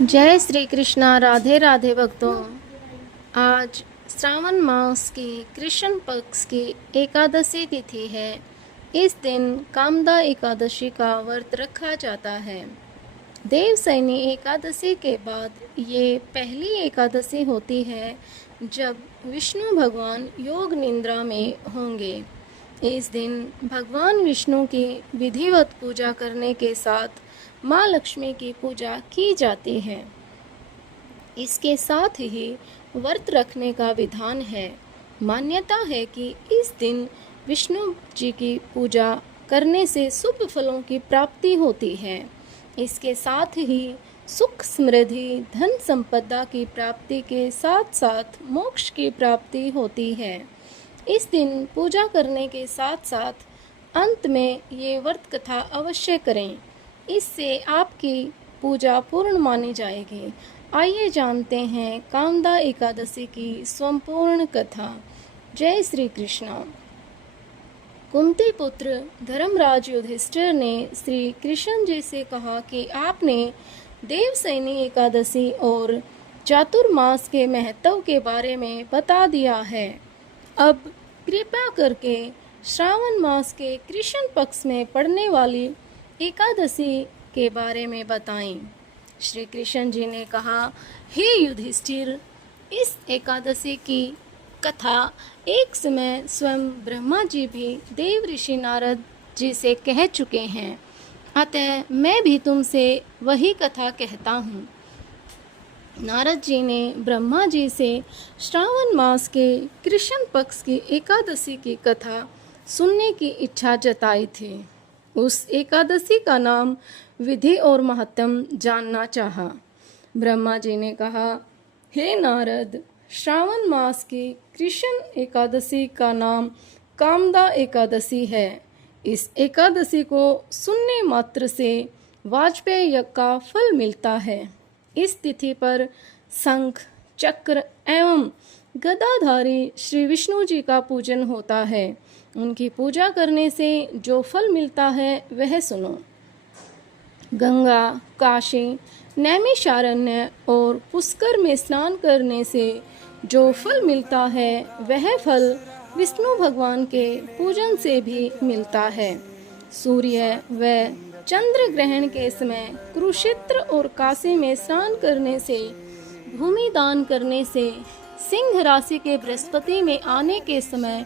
जय श्री कृष्णा। राधे राधे भक्तों। आज श्रावण मास की कृष्ण पक्ष की एकादशी तिथि है। इस दिन कामदा एकादशी का व्रत रखा जाता है। देवसैनी एकादशी के बाद ये पहली एकादशी होती है जब विष्णु भगवान योग निद्रा में होंगे। इस दिन भगवान विष्णु की विधिवत पूजा करने के साथ माँ लक्ष्मी की पूजा की जाती है। इसके साथ ही व्रत रखने का विधान है। मान्यता है कि इस दिन विष्णु जी की पूजा करने से शुभ फलों की प्राप्ति होती है। इसके साथ ही सुख समृद्धि धन संपदा की प्राप्ति के साथ साथ मोक्ष की प्राप्ति होती है। इस दिन पूजा करने के साथ साथ अंत में ये व्रत कथा अवश्य करें। इससे आपकी पूजा पूर्ण मानी जाएगी। आइए जानते हैं कामदा एकादशी की संपूर्ण कथा। जय श्री कृष्ण। कुंती पुत्र धर्मराज युधिष्ठिर ने श्री कृष्ण जी से कहा कि आपने देवसैनी एकादशी और चातुर्मास के महत्व के बारे में बता दिया है। अब कृपया करके श्रावण मास के कृष्ण पक्ष में पड़ने वाली एकादशी के बारे में बताएं। श्री कृष्ण जी ने कहा, हे युधिष्ठिर, इस एकादशी की कथा एक समय स्वयं ब्रह्मा जी भी देव ऋषि नारद जी से कह चुके हैं, अतः मैं भी तुमसे वही कथा कहता हूँ। नारद जी ने ब्रह्मा जी से श्रावण मास के कृष्ण पक्ष की एकादशी की कथा सुनने की इच्छा जताई थी। उस एकादशी का नाम विधि और महत्व जानना चाहा। ब्रह्मा जी ने कहा, हे नारद, श्रावण मास की कृष्ण एकादशी का नाम कामदा एकादशी है। इस एकादशी को सुनने मात्र से वाजपेय यज्ञ का फल मिलता है। इस तिथि पर शंख चक्र एवं गदाधारी श्री विष्णु जी का पूजन होता है। उनकी पूजा करने से जो फल मिलता है वह सुनो। गंगा, काशी, नैमिषारण्य और पुष्कर में स्नान करने से जो फल मिलता है वह फल विष्णु भगवान के पूजन से भी मिलता है। सूर्य व चंद्र ग्रहण के समय कुरुक्षेत्र और काशी में स्नान करने से, भूमि दान करने से, सिंह राशि के बृहस्पति में आने के समय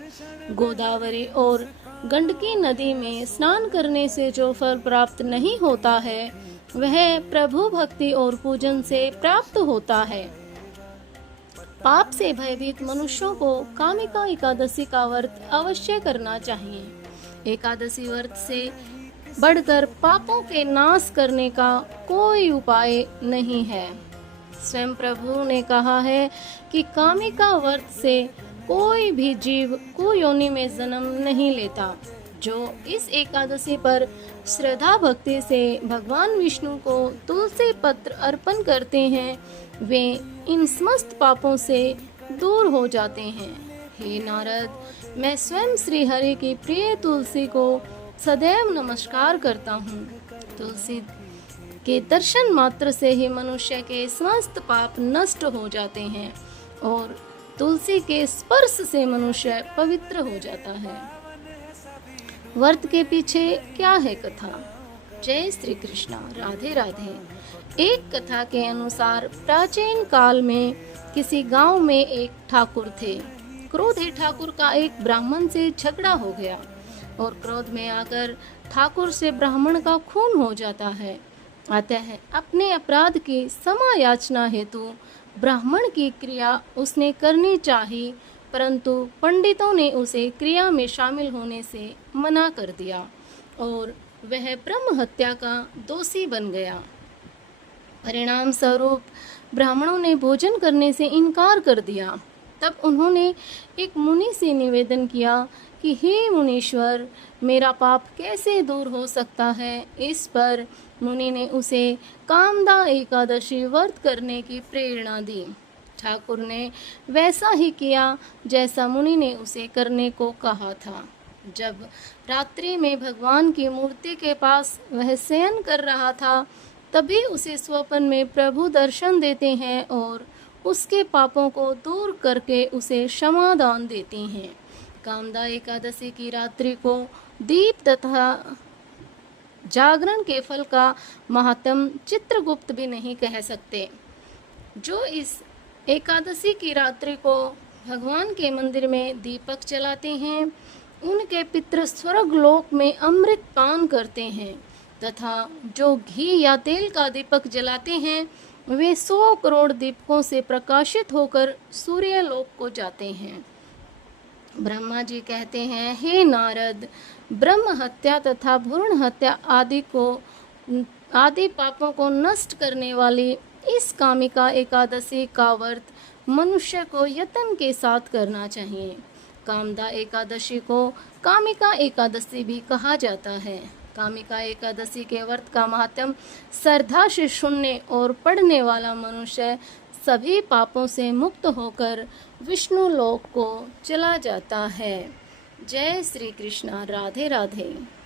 गोदावरी और गंडकी नदी में स्नान करने से जो फल प्राप्त नहीं होता है वह प्रभु भक्ति और पूजन से प्राप्त होता है। पाप से भयभीत मनुष्यों को कामिका एकादशी का व्रत अवश्य करना चाहिए। एकादशी व्रत से बढ़कर पापों के नाश करने का कोई उपाय नहीं है। स्वयं प्रभु ने कहा है कि कामिका व्रत से कोई भी जीव कुयोनि में जन्म नहीं लेता। जो इस एकादशी पर श्रद्धा भक्ति से भगवान विष्णु को तुलसी पत्र अर्पण करते हैं वे इन समस्त पापों से दूर हो जाते हैं। हे नारद, मैं स्वयं श्री हरि की प्रिय तुलसी को सदैव नमस्कार करता हूँ। तुलसी के दर्शन मात्र से ही मनुष्य के समस्त पाप नष्ट हो जाते हैं और तुलसी के स्पर्श से मनुष्य पवित्र हो जाता है। व्रत के पीछे क्या है कथा? जय श्री कृष्णा। राधे राधे। एक कथा के अनुसार प्राचीन काल में किसी गांव में एक ठाकुर थे। क्रोधी ठाकुर का एक ब्राह्मण से झगड़ा हो गया और क्रोध में आकर ठाकुर से ब्राह्मण का खून हो जाता है। अतः अपने अपराध की क्षमा याचना हेतु ब्राह्मण की क्रिया उसने करनी चाहिए, परंतु पंडितों ने उसे क्रिया में शामिल होने से मना कर दिया और वह ब्रह्म हत्या का दोषी बन गया। परिणाम स्वरूप ब्राह्मणों ने भोजन करने से इनकार कर दिया। तब उन्होंने एक मुनि से निवेदन किया कि हे मुनीश्वर, मेरा पाप कैसे दूर हो सकता है। इस पर मुनि ने उसे कामदा एकादशी व्रत करने की प्रेरणा दी। ठाकुर ने वैसा ही किया जैसा मुनि ने उसे करने को कहा था। जब रात्रि में भगवान की मूर्ति के पास वह शयन कर रहा था तभी उसे स्वप्न में प्रभु दर्शन देते हैं और उसके पापों को दूर करके उसे क्षमादान देते हैं। कामदा एकादशी की रात्रि को दीप तथा जागरण के फल का महात्म चित्रगुप्त भी नहीं कह सकते। जो इस एकादशी की रात्रि को भगवान के मंदिर में दीपक जलाते हैं, उनके पितृ स्वर्ग लोक में अमृत पान करते हैं तथा जो घी या तेल का दीपक जलाते हैं वे 100 करोड़ दीपकों से प्रकाशित होकर सूर्य लोक को जाते हैं। ब्रह्मा जी कहते हैं, हे नारद, ब्रह्म हत्या तथा भ्रूण हत्या आदि पापों को नष्ट करने वाली इस कामिका एकादशी का व्रत मनुष्य को यत्न के साथ करना चाहिए। कामदा एकादशी को कामिका एकादशी भी कहा जाता है। कामिका एकादशी के व्रत का महात्म श्रद्धा से सुनने और पढ़ने वाला मनुष्य सभी पापों से मुक्त होकर विष्णु लोक को चला जाता है। जय श्री कृष्ण। राधे राधे।